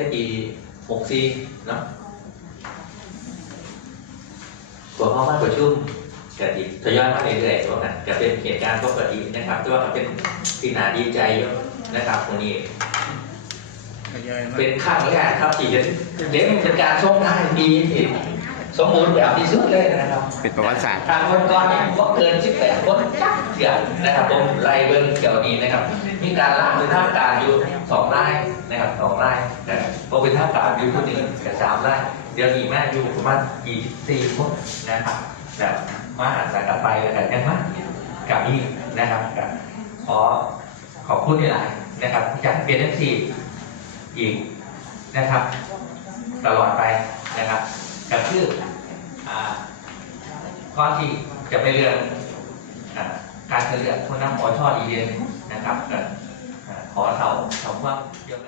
ได้ปีหกสี่เนาะหัวข้อมาประชุมกติทยอยมาเรื่อยๆช่วงนั้นจะเป็นเหตุการณ์ปกตินะครับแต่ว่าเป็นที่นาดีใจยนะครับคนนี้ เป็นขั้งแรกครับที่เห็นเด็กเป็นการช่วงท้ายปีที่ สมบูรณ์แบบที่สุดเลยนะครับเป็นประวัติศาสตร์ทางคนก่อนเนี่ยก็เกิน 18 คนจักเถื่อนนะครับผมไล่เบิ้งเกี่ยวนี้นะครับ มีการล่างหรือท่าการอยู่สองไร่นะครับสองไร่นะครับพอเป็นท่าการอยู่คนหนึ่งกับสามไร่เดี๋ยวนี้แม่อยู่ประมาณกี่สี่คนนะครับแบบมาหันสายกลับไปแล้วกันยังมากับนี่นะครับกับขอขอบคุณหลายๆนะครับจากเปลี่ยนทั้งสี่อีกนะครับ ตลอดไปนะครับ กระชื่ออ่าข้อที่จะไปเรื่องการเลือกคนนั้นขอช่ออีเดียนนะครับขอเสาเสาว่าเดี๋ยว